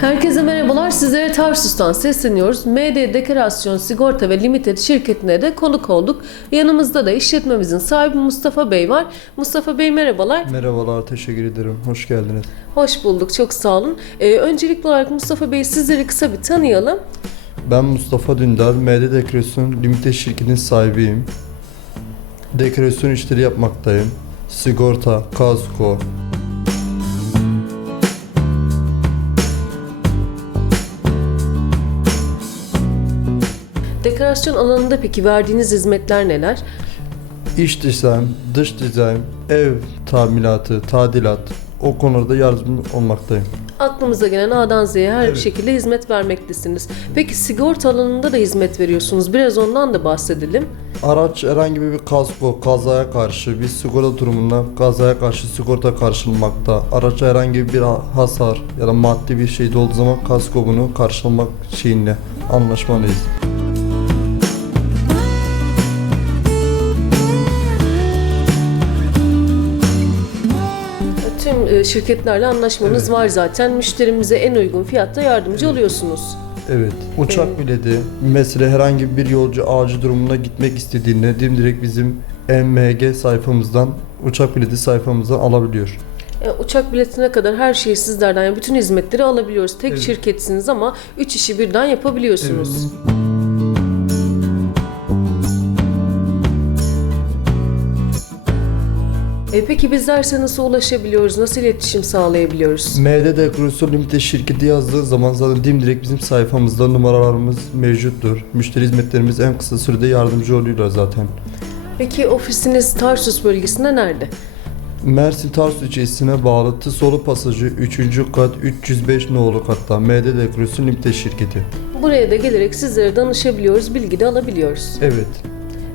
Herkese merhabalar. Sizlere Tarsus'tan sesleniyoruz. MD Dekorasyon Sigorta ve Limited şirketine de konuk olduk. Yanımızda da işletmemizin sahibi Mustafa Bey var. Mustafa Bey merhabalar. Merhabalar, teşekkür ederim. Hoş geldiniz. Hoş bulduk. Çok sağ olun. Ee, öncelikli olarak Mustafa Bey sizleri kısa bir tanıyalım. Ben Mustafa Dündar, MD Dekorasyon Limited şirketinin sahibiyim. Dekorasyon işleri yapmaktayım. Sigorta, kasko, Dekorasyon alanında peki verdiğiniz hizmetler neler? iç dizayn, dış dizayn, ev tamiratı, tadilat o konularda yardımcı olmaktayım. Aklımıza gelen A'dan Z'ye her Evet. şekilde hizmet vermektesiniz. Peki sigorta alanında da hizmet veriyorsunuz. Biraz ondan da bahsedelim. Araç herhangi bir kasko, kazaya karşı bir sigorta durumunda kazaya karşı sigorta karşılanmakta. Araca herhangi bir hasar ya da maddi bir şey olduğu zaman kasko bunu karşılamak şeyinle anlaşmalıyız. Tüm e, şirketlerle anlaşmanız Evet. var zaten. Müşterimize en uygun fiyatta yardımcı oluyorsunuz. Evet. Uçak Evet. bileti mesela herhangi bir yolcu acil durumuna gitmek istediğinde direkt bizim MMG sayfamızdan uçak bileti sayfamızdan alabiliyor. E, uçak biletine kadar her şeyi sizlerden yani bütün hizmetleri alabiliyoruz. Tek Evet. şirketsiniz ama üç işi birden yapabiliyorsunuz. E, peki bizlerse nasıl ulaşabiliyoruz? Nasıl iletişim sağlayabiliyoruz? MD Dekorasyon Limited şirketi yazdığı zaman zaten direkt bizim sayfamızda numaralarımız mevcuttur. Müşteri hizmetlerimiz en kısa sürede yardımcı oluyorlar zaten. Peki ofisiniz Tarsus bölgesinde nerede? Mersin Tarsus ilçesine bağlı Tısolu Pasajı 3. kat 305 nolu katta MD Dekorasyon Limited şirketi. Buraya da gelerek sizlere danışabiliyoruz, bilgi de alabiliyoruz. Evet.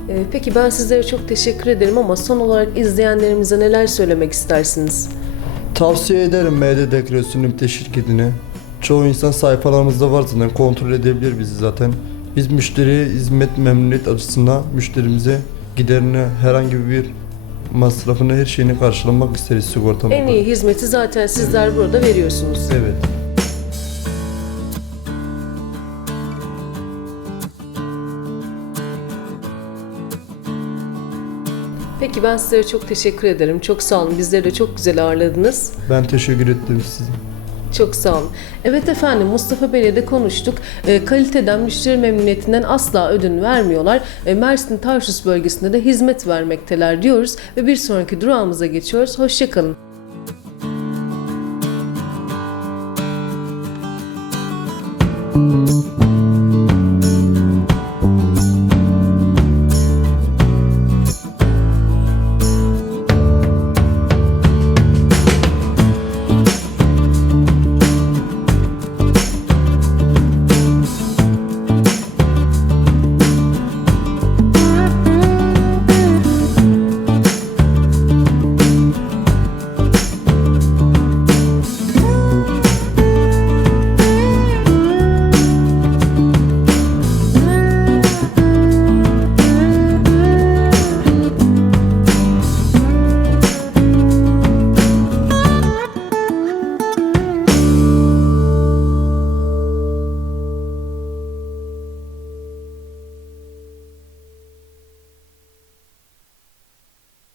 E, peki ben sizlere çok teşekkür ederim ama son olarak izleyenlerimize neler söylemek istersiniz? Tavsiye ederim MD Dekorasyon Limited şirketini. Çoğu insan sayfalarımızda var zaten kontrol edebilir bizi zaten. Biz müşteriye hizmet memnuniyet açısından müşterimize giderini herhangi bir masrafını her şeyini karşılamak isteriz sigortamızda. En iyi hizmeti zaten sizler burada veriyorsunuz. Evet. Peki ben sizlere çok teşekkür ederim. Çok sağ olun. Bizleri de çok güzel ağırladınız. Ben teşekkür ettim size. Çok sağ olun. Evet efendim Mustafa Bey'le de konuştuk. E, kaliteden, müşteri memnuniyetinden asla ödün vermiyorlar. E, Mersin Tarsus bölgesinde de hizmet vermekteler diyoruz. Ve bir sonraki durağımıza geçiyoruz. Hoşçakalın. Müzik